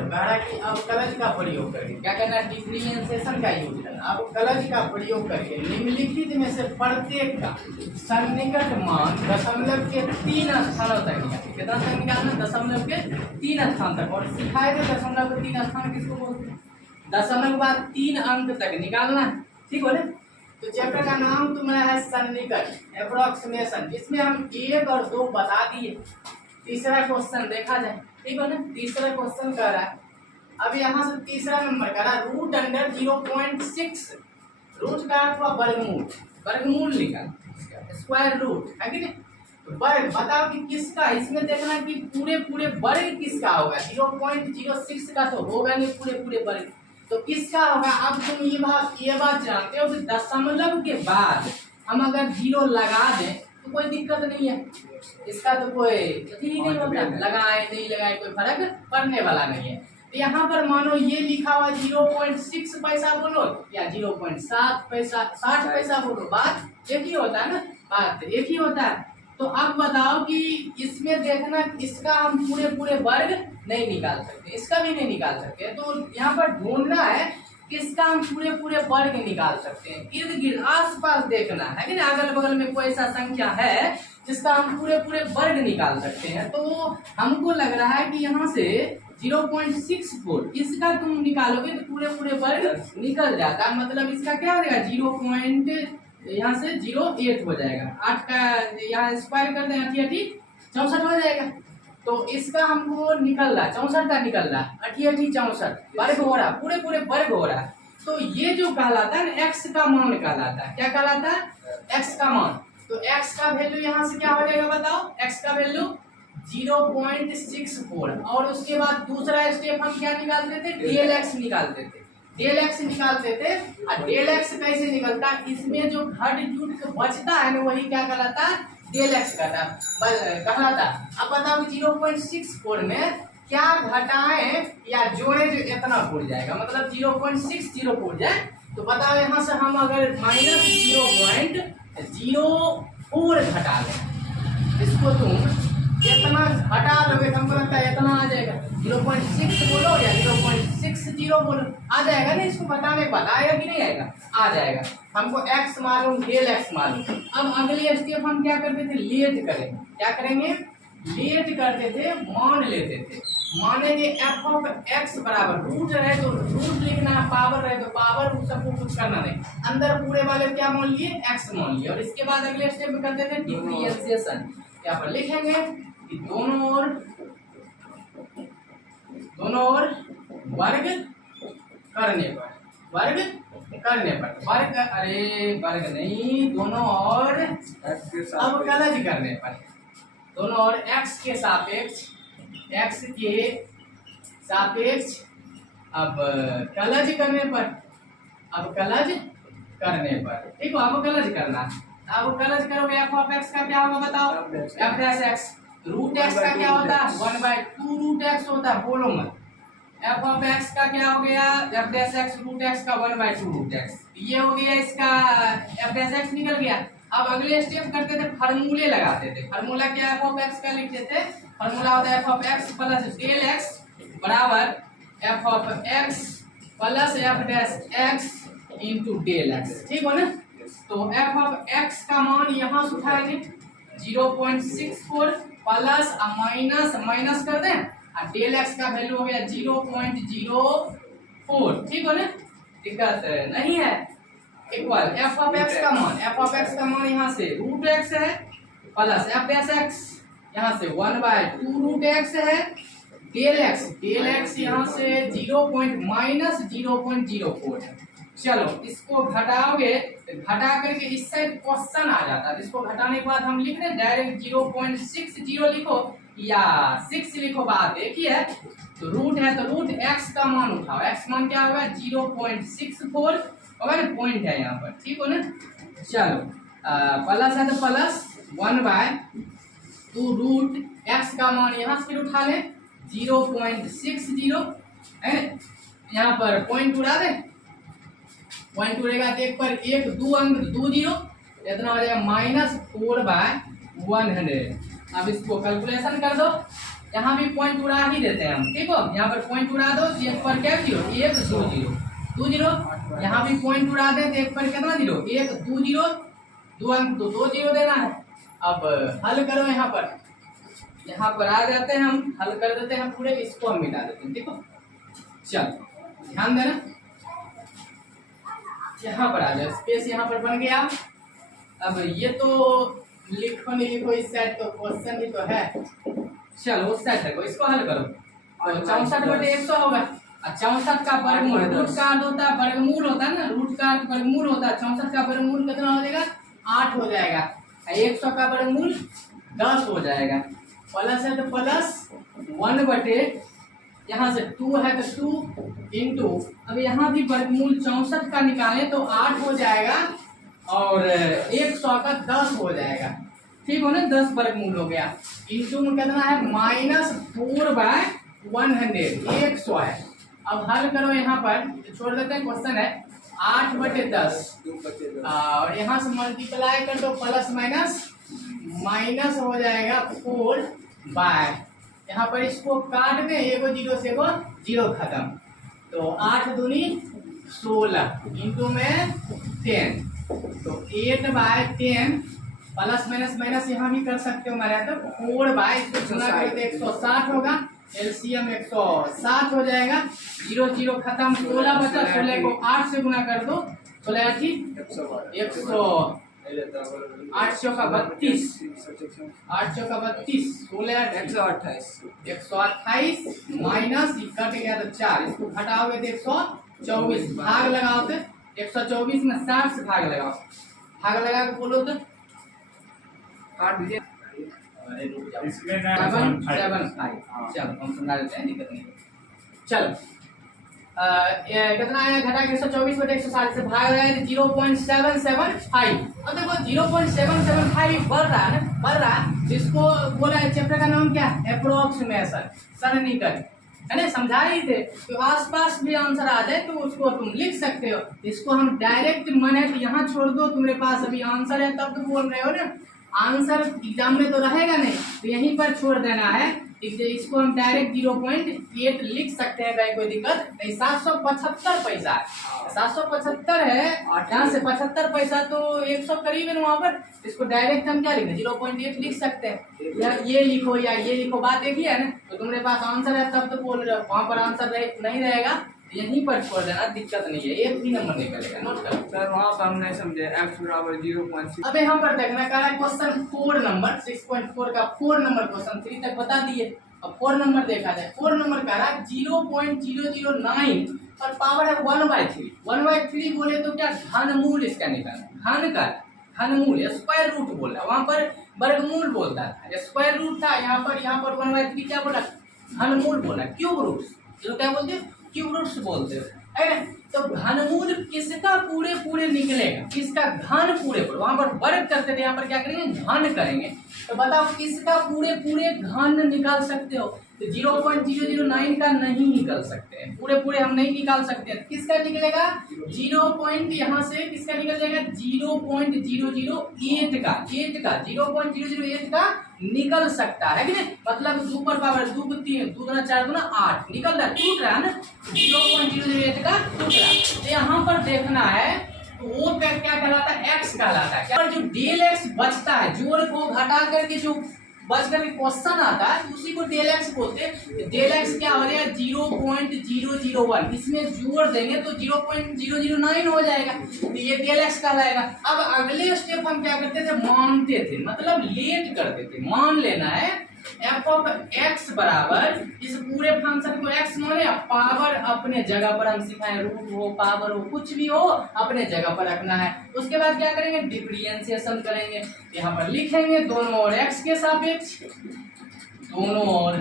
चलो गहरा की अवकलज का प्रयोग करके क्या करना है, डिफरेंशिएशन का यूज करना। अवकलज का प्रयोग करके निम्नलिखित में से प्रत्येक का सन्निकट मान दशमलव के 3 स्थानों तक निकालना। कितना तक निकालना, दशमलव के 3 स्थान तक। और सिखाए थे दशमलव के 3 स्थान किसको बोलते हैं, दशमलव के बाद 3 अंक तक निकालना है, ठीक बोले। तो चैप्टर का नाम तुम्हारा है सन्निकट अप्रोक्सीमेशन, जिसमें हम 1 और 2 बता दिए। तीसरा क्वेश्चन देखा जाए, ठीक है ना। तीसरा क्वेश्चन कह रहा है, अब यहाँ से तीसरा नंबर कह रहा है रूट अंडर 0.6, रूट का अर्थ हुआ वर्गमूल, वर्गमूल निकाल, स्क्वायर रूट है कि नहीं। तो वर्ग बताओ कि किसका, इसमें देखना कि पूरे पूरे वर्ग किसका होगा। 0.06 का तो होगा नहीं पूरे पूरे वर्ग, तो किसका होगा। अब तुम ये बात जानते हो कि दशमलव के बाद हम अगर 0 लगा दें तो कोई दिक्कत नहीं है, इसका तो कोई नहीं होता, लगाए नहीं लगाए कोई फर्क पड़ने वाला नहीं है। तो यहाँ पर मानो ये लिखा हुआ 0.6 पैसा बोलो या 0.7 पैसा 60 पैसा बोलो, बात एक ही होता है ना, बात एक ही होता है। तो अब बताओ कि इसमें देखना, इसका हम पूरे पूरे वर्ग नहीं निकाल सकते, इसका भी नहीं निकाल सकते। तो यहाँ पर ढूंढना है किसका हम पूरे पूरे वर्ग निकाल सकते हैं। इर्द गिर्द आस पास देखना है कि अगल बगल में कोई ऐसा संख्या है जिसका हम पूरे पूरे वर्ग निकाल सकते हैं। तो हमको लग रहा है कि यहाँ से 0.64 इसका तुम निकालोगे तो पूरे पूरे वर्ग निकल जाता है। मतलब इसका क्या हो जाएगा, 0. यहाँ से 0.8 हो जाएगा, 8 का यहाँ स्क्वायर कर दें 8 64 हो जाएगा। तो इसका हमको निकल रहा 64 का निकल रहा, 8 64 वर्ग हो रहा, पूरे पूरे वर्ग हो रहा। तो ये जो कहलाता है ना x का मान कहलाता है, क्या कहलाता है, x का मान। तो x का वैल्यू यहाँ से क्या हो जाएगा बताओ, x का वैल्यू 0.64। और उसके बाद दूसरा स्टेप हम क्या निकालते थे, डेल x निकालते थे, डेल x निकालते थे। और डेल x कैसे निकलता है, इसमें जो घट जुट बचता है ना वही क्या कहलाता है, डेल x कहलाता। अब बताओ 0.64 में क्या घटाएं या जोड़े जो इतना फूट जाएगा, मतलब 0.60 फूट जाए। तो बताओ यहाँ से हम अगर -0.04 घटा लें, इसको तुम इतना घटा लोगे तो हमको लगता है इतना आ जाएगा, 0.6 बोलो या 0.60 बोलो, आ जाएगा ना। इसको घटाने के बाद आएगा कि नहीं आएगा, आ जाएगा। हमको x मालूम, डेल x मालूम। अब अगले स्टेप हम क्या करते थे, लेट करेंगे। क्या करेंगे, लेट करते थे, मान लेते थे। मानेंगे f ऑफ x बराबर रूट रहे तो रूट लिखना है, पावर रहे तो पावर, सबको कुछ करना नहीं, अंदर पूरे वाले क्या मान लिए, x मान लिए। और इसके बाद अगले स्टेप में करते थे डिफरेंशिएशन। यहाँ पर लिखेंगे कि दोनों ओर वर्ग करने पर वर्ग, अरे वर्ग नहीं, दोनों ओर अवकलज करने पर, दोनों ओर x के सापेक्ष अब कलज करने पर, ठीक है, अवकलज करना। अवकलज करोगे f ऑफ x का क्या होगा बताओ, f dash x। Root x का क्या होता है, 1/2 रूट x होता है, बोलो मत। f ऑफ x का क्या हो गया, f dash x root x का 1/2 रूट x, ये हो गया इसका f डैश x निकल गया। अब अगले स्टेप करते थे, फार्मूले लगाते थे। फार्मूला क्या f ऑफ x का लिखते थे, फार्मूला होता है f of x plus del x बराबर f of x plus f dash x into del x, ठीक हो ना। तो f ऑफ x का मान यहाँ से उठाएंगे 0.64 प्लस माइनस कर दें, और डेल x का वैल्यू हो गया 0.04, ठीक हो ना, दिक्कत नहीं है। इक्वल f ऑफ x का मान यहाँ से रूट x है प्लस f डैश x यहाँ से 1/2 रूट x है, डेल x यहाँ से 0.04 है। चलो इसको घटाओगे, घटा करके इस साइड क्वेश्चन आ जाता है। इसको घटाने के बाद हम लिख रहे हैं डायरेक्ट 0.60 लिखो या 6 लिखो, बात एक ही है। तो रूट है तो रूट x का मान उठाओ, x मान क्या होगा 0.64 होगा ना, पॉइंट है यहाँ पर, ठीक हो ना। चलो प्लस है तो प्लस 1/2 रूट x का मान यहाँ से उठा ले 0.60 है, यहाँ पर पॉइंट उड़ा दे, पॉइंट उड़ेगा तो एक पर 1 2 अंक 2 0, इतना हो जाएगा -4/100। अब इसको कैलकुलेशन कर दो, यहाँ भी पॉइंट उड़ा ही देते हैं हम, ठीक हो। यहाँ पर पॉइंट उड़ा दो, एक पर क्या जीरो, 1 2 0 2 0। यहाँ भी पॉइंट उड़ा दे तो एक पर कितना जीरो, 1 2 0, 2 अंक तो 2 0 देना है। अब हल करो, यहाँ पर आ जाते हैं हम, हल कर देते हैं पूरे, इसको हम मिटा देते हैं, ठीक हो। चल ध्यान देना, यहाँ पर आ जाए, स्पेस यहाँ पर बन गया। अब ये तो लिखो नहीं लिखो, इस साइड तो क्वेश्चन ही तो है, चलो उस साइड देखो, इसको हल करो। तो 64/100 होगा, 64 का वर्गमूल, रूट का अर्थ होता है वर्गमूल होता है ना, रूट का अर्थ वर्गमूल होता है। 64 का वर्गमूल कितना हो जाएगा, 8 हो जाएगा। 100 का वर्गमूल 10 हो जाएगा। प्लस है तो प्लस 1/, यहाँ से 2 है तो 2 इंटू, अब यहाँ भी वर्गमूल 64 का निकालें तो 8 हो जाएगा और 100 का 10 हो जाएगा, ठीक हो ना, 10 वर्गमूल हो गया। इंटू में कितना है, -4/100, 100 है। अब हल करो, यहाँ पर छोड़ देते हैं, क्वेश्चन है 8/10 और यहाँ से मल्टीप्लाई कर दो, प्लस माइनस हो जाएगा 4/, यहाँ पर इसको काट दे, एगो जीरो से एगो जीरो खत्म, तो 8 दूनी 16 इंटू में 10, तो 8/10 प्लस माइनस यहाँ भी कर सकते हो हमारे, तो 4/, इसको गुना करो तो 160 होगा, एलसीएम 160 हो जाएगा। 0 0 खत्म, 16 बचा, 16 को 8 से गुना कर दो, 16 ठीक 100, 800 का 32, 800 का 32, 16 128 माइनस कट गया तो 4, इसको घटाओगे तो 124, भाग लगाओ तो 124 में 60 से भाग लगाओ, भाग लगा के बोलो तो काट दीजिए, 775। चलो हम समझा देते हैं, दिक्कत नहीं। चलो कितना है, घटा के 124/160 से भाग लगाए तो 0.775। अब देखो 0.775 बढ़ रहा है ना, बढ़ रहा है, इसको बोला है, चैप्टर का नाम क्या है, अप्रोक्सीमेशन, सन्निकट, है ना, समझा ही थे। तो आसपास भी आंसर आ जाए तो उसको तुम लिख सकते हो, इसको हम डायरेक्ट मन है तो यहाँ छोड़ दो, तुम्हारे पास अभी आंसर है तब तो बोल रहे हो ना, आंसर एग्जाम में तो रहेगा नहीं, तो यहीं पर छोड़ देना है। इसको हम डायरेक्ट 0.8 लिख सकते हैं, कोई दिक्कत नहीं। 775 पैसा है, 775 है, यहाँ से 75 पैसा तो 100 करीब है ना वहाँ पर, इसको डायरेक्ट हम क्या लिखें, 0.8 लिख सकते हैं, या ये लिखो या ये लिखो, बात एक ही है ना। तो तुम्हारे पास आंसर है तब तो बोल रहे हो, वहाँ पर आंसर नहीं रहेगा, यहीं पर छोड़ देना, दिक्कत नहीं है, एक भी नंबर निकलेगा, नोट करो। सर वहाँ पर हम नहीं समझे, x बराबर 0.6। अब यहाँ पर देखना कह रहा है क्वेश्चन 4 नंबर 6.4 का 4 नंबर क्वेश्चन 3 तक बता दिए। अब 4 नंबर देखा जाए, 4 नंबर कह रहा है 0.009 और पावर है 1/3। 1/3 बोले तो क्या, घनमूल इसका निकालना, घन का घनमूल, स्क्वायर रूट बोल रहा है, वहाँ पर वर्गमूल बोलता था, स्क्वायर रूट था, यहाँ पर 1/3 क्या बोला, घनमूल बोला, क्यूब रूट, जो क्या बोलते हैं, क्यूब रूट्स बोलते हैं। तो घनमूल किसका पूरे पूरे निकलेगा, किसका घन पूरे पूरे, वहां पर वर्ग करते थे, यहाँ पर क्या करेंगे, घन करेंगे। तो बताओ किसका पूरे पूरे घन निकाल सकते हो, तो 0.009 का नहीं निकल सकते हैं, पूरे पूरे हम नहीं निकाल सकते हैं। किसका निकलेगा, 0. यहाँ से किसका निकल जाएगा, 0.008 का, 0.008 का निकल सकता है कि नहीं, मतलब 2 पर पावर 2 को 3, 2 गुना 4 गुना 8 निकल रहा है, टूट रहा है ना, 0.008 का टूट रहा है। तो यहाँ पर देखना है तो वो क्या कहलाता है, एक्स कहलाता है। क्या जो डेल एक्स बचता है, जोड़ को घटा करके जो बच करके क्वेश्चन आता है उसी को डेल एक्स बोलते हैं। डेल एक्स क्या हो जाएगा, 0.001, इसमें जोड़ देंगे तो 0.009 हो जाएगा, तो ये डेल एक्स कहलाएगा। अब अगले स्टेप हम क्या करते थे, मानते थे, मतलब लेट करते थे, मान लेना है एफ ऑफ एक्स बराबर, इस पूरे फंक्शन को एक्स माने, पावर अपने जगह पर हम सिखाए, रूट हो पावर हो कुछ भी हो अपने जगह पर रखना है। उसके बाद क्या करेंगे, डिफरेंशिएशन करेंगे, यहाँ पर लिखेंगे दोनों और एक्स के सापेक्ष, दोनों और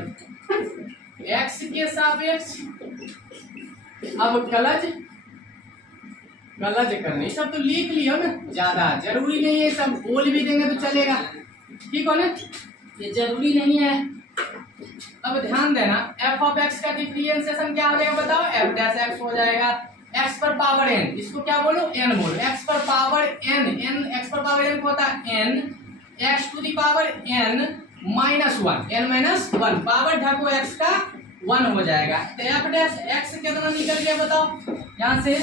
एक्स के सापेक्ष। अब कलज करनी, सब तो लिख लियो ना, ज्यादा जरूरी नहीं है, सब बोल भी देंगे तो चलेगा, ठीक हो ना, ये जरूरी नहीं है। अब ध्यान देना, f ऑफ x का डिफरेंशिएशन क्या हो जाएगा बताओ, f डैश x हो जाएगा, x पर पावर n, इसको क्या बोलो, n बोलो, x पर पावर n, x पर पावर n होता है n, x to the power n -1 n - 1 power ढको x का 1 हो जाएगा। तो f डैश x कितना निकल गया बताओ, यहाँ से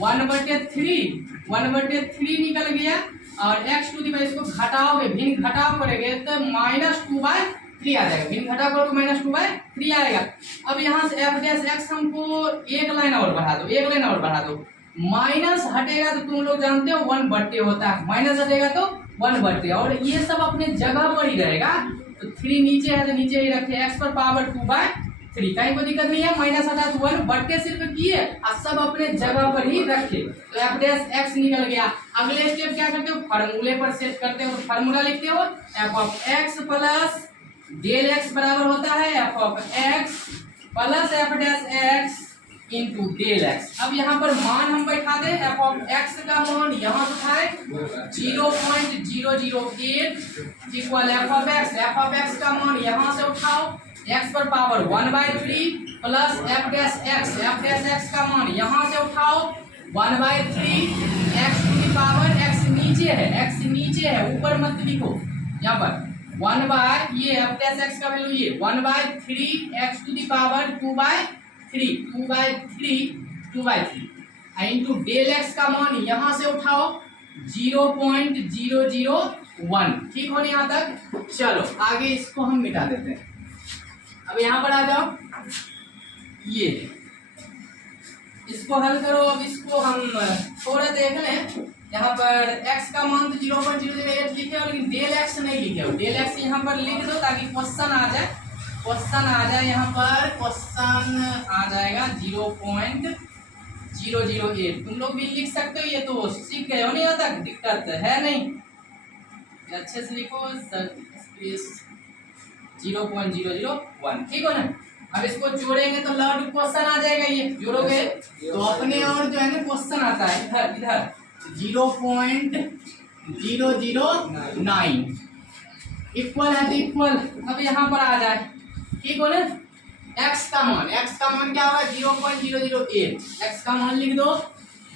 1/3 निकल गया और x टू दी पावर इसको घटाओगे, भिन्न घटाव करेंगे तो -2/3 आ जाएगा, भिन्न घटाव करोगे -2/3 आएगा। अब यहाँ से f डैश x हमको एक लाइन और बढ़ा दो, एक लाइन और बढ़ा दो। माइनस हटेगा तो तुम लोग जानते हो 1/2 होता है, माइनस हटेगा तो 1/2 और ये सब अपने जगह पर ही रहेगा। तो 3 नीचे है तो नीचे ही रखे, x पर पावर 2/3, कहीं कोई दिक्कत नहीं है। माइनस हटा तो 1/2 सिर्फ किए और सब अपने जगह पर ही रखे, तो f डैश x निकल गया। अगले स्टेप क्या करते हो, फार्मूले पर सेट करते हो, तो फार्मूला लिखते हो f of x plus del x बराबर होता है f of x plus f dash x into del X. अब यहाँ पर मान हम बैठा दे, f ऑफ x का मान यहाँ उठाए 0.008 इक्वल f ऑफ x का मान यहाँ से उठाओ x पर power 1/3 plus f dash x का मान यहाँ से उठाओ 1/3 x to the power x नीचे है ऊपर मत लिखो, यहाँ पर 1 ये f डैश x का वैल्यू ये 1/3 x to the power 2/3 into del X का मान यहाँ से उठाओ 0.001। ठीक हो यहाँ तक, चलो आगे इसको हम मिटा देते हैं। अब यहाँ पर आ जाओ, ये इसको हल करो। अब इसको हम थोड़ा देख लें, यहाँ पर x का मान तो 0.008 लिखे हो लेकिन डेल एक्स नहीं लिखे हो। डेल एक्स यहाँ पर लिख दो ताकि क्वेश्चन आ जाए, यहाँ पर क्वेश्चन आ जाएगा 0.008। तुम लोग भी लिख सकते हो, ये तो सीख गए हो नहीं, यहाँ तक दिक्कत है नहीं, अच्छे से लिखो 0.001। ठीक हो ना। अब इसको जोड़ेंगे तो लर्ड क्वेश्चन आ जाएगा, ये जोड़ोगे तो अपने और जो है ना क्वेश्चन आता है इधर 0.009 इक्वल है तो इक्वल। अब यहाँ पर आ जाए, ठीक हो ना। x का मान क्या होगा 0.008, x का मान लिख दो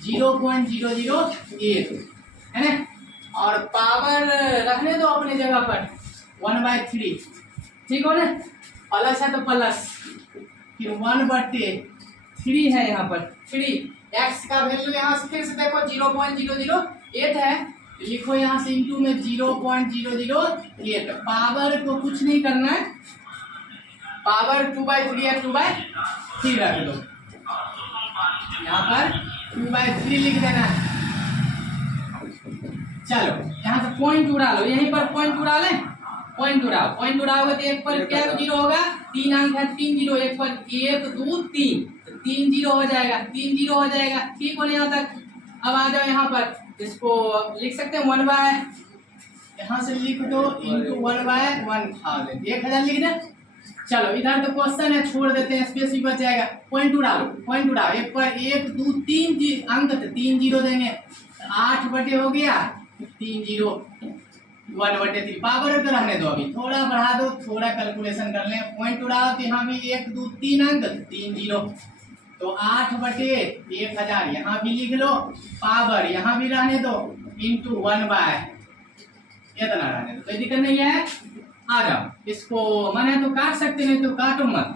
0.008 है ना, और पावर रखने दो अपने जगह पर 1/3। ठीक हो ना, प्लस है तो प्लस, फिर 1/3 है यहाँ पर 3। x का वैल्यू यहाँ से फिर से देखो 0.008 है, लिखो यहाँ से इंटू में 0.008। पावर को कुछ नहीं करना है, पावर 2/3 है, 2/3 रख दो, यहाँ पर 2/3 लिख देना है। चलो यहाँ से पॉइंट उड़ा लो, यहीं पर पॉइंट उड़ा लें, पॉइंट उड़ाओगे तो एक पर क्या जीरो होगा, 3 अंक है, 3 जीरो, एक पर 1 2 3 तो 3 जीरो हो जाएगा, 3 जीरो हो जाएगा। ठीक हो यहाँ तक। अब आ जाओ यहाँ पर, इसको लिख सकते हैं 1/, यहाँ से लिख दो इंटू 1/1000, 1000 लिख दे। चलो इधर तो क्वेश्चन है, छोड़ देते हैं, स्पेस भी बच जाएगा। पॉइंट उड़ाओ, एक पर 1 2 3 अंक तो 3 जीरो देंगे, 8 बटे हो गया 3 जीरो 1/3। पावर तो रहने दो, अभी थोड़ा बढ़ा दो, थोड़ा कैलकुलेशन कर लें। पॉइंट उड़ाओ तो यहाँ भी 1 2 3 अंक 3 जीरो, तो 8/1000 यहाँ भी लिख लो, पावर यहाँ भी रहने दो इंटू 1/, इतना रहने दो, कोई दिक्कत नहीं है। आ जाओ, इसको माने तो काट सकते हैं, तो काटो मत,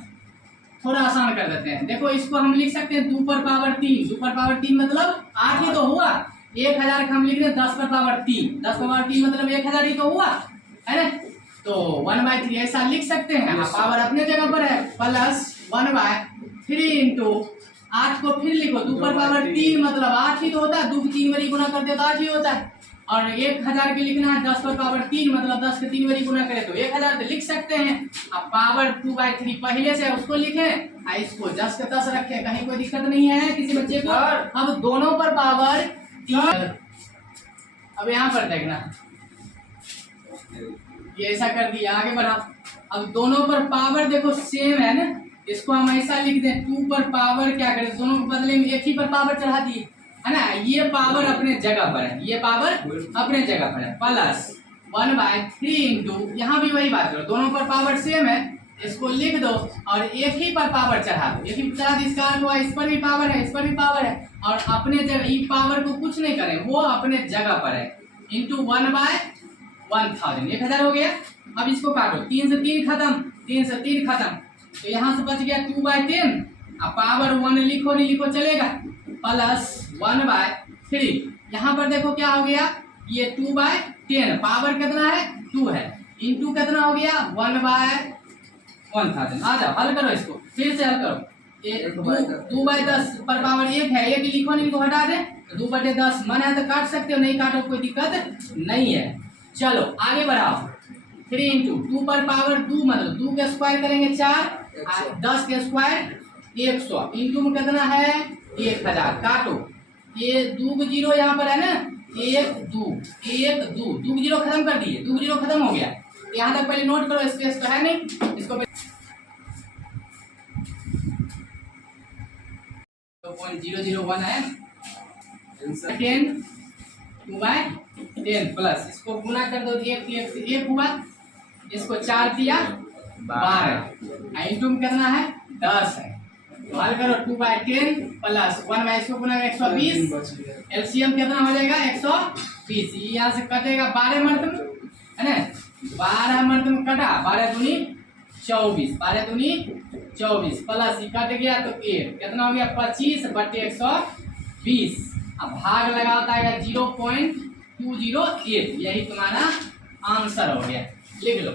थोड़ा आसान कर देते हैं। देखो इसको हम लिख सकते हैं 2 पर पावर 3, 2 पर पावर 3 मतलब 8 ही तो हुआ। 1000 का हम लिख रहे हैं 10 पर पावर 3, 10 पर पावर 3 मतलब 1000 ही तो हुआ है ना। तो 1/3 ऐसा लिख सकते हैं, पावर अपने जगह पर है, प्लस 1/3 इंटू 8 को फिर लिखो, 2 पर पावर 3 मतलब 8 ही तो होता है, 2 की 3 बारी गुना करते तो 8 ही होता है। और 1000 के लिखना है 10 पर पावर 3 मतलब 10 के 3 बारी गुना करे तो 1000 तो लिख सकते हैं। अब पावर 2/3 पहले से उसको लिखें, इसको 10 के 10 रखें, कहीं कोई दिक्कत नहीं है किसी बच्चे को। अब दोनों पर पावर 3, अब यहाँ पर देखना, ये ऐसा कर दिया, आगे बढ़ा। अब दोनों पर पावर देखो सेम है ना, इसको हम ऐसा लिख दें 2 पर पावर क्या करें, दोनों के बदले में एक ही पर पावर चढ़ा दिए है ना। ये पावर अपने जगह पर है, ये पावर अपने जगह पर है, प्लस 1/3 इंटू, यहाँ भी वही बात करो, दोनों पर पावर सेम है, इसको लिख दो और एक ही पर पावर चढ़ा दो, एक ही चढ़ा दो, इसका अर्थ हुआ इस पर भी पावर है, इस पर भी पावर है, और अपने जगह ये पावर को कुछ नहीं करें, वो अपने जगह पर है, इंटू 1/1000, 1000 हो गया। अब इसको काटो, 3 से 3 खत्म, 3 से 3 खत्म, तो यहाँ से बच गया 2/10। अब पावर 1 लिखो नहीं लिखो चलेगा, प्लस 1/3। यहाँ पर देखो क्या हो गया, ये 2/10 पावर कितना है 2 है, इंटू कितना हो गया 1/1000। आ जाओ हल करो इसको, फिर से हल करो। 2/10 पर पावर 1 है, 1 लिखो नहीं लिखो हटा दे, 2/10 मन है तो काट सकते हो, नहीं काटो कोई दिक्कत नहीं है। चलो आगे बढ़ाओ, 3 इंटू 2 पर पावर 2 मतलब 2 के स्क्वायर करेंगे 4, 10 के स्क्वायर 100, इंटू में कितना है 1000, काटो, ये 2 को 0 यहाँ पर है ना, 1 2 1 2 2 को 0 खत्म कर दिए, 2 को 0 खत्म हो गया। यहाँ तक पहले नोट करो, स्पेस तो है नहीं, इसको 0.001 है 10 2/10 प्लस इसको गुना कर दो, 1 हुआ, इसको 4 दिया 12, इंटू में कितना है 10 है, तो हल करो 2/10 प्लस 1 इसको गुना 120, एलसीएम कितना हो जाएगा 120, यहाँ से कटेगा 12 मर्तम है ना, 12 मर्तम कटा, 12 दूनी 24, 12 दूनी 24 प्लस कट गया तो 1 कितना हो गया 25/120। अब भाग लगा होता है 0.208, यही तुम्हारा आंसर हो गया, लिख लो।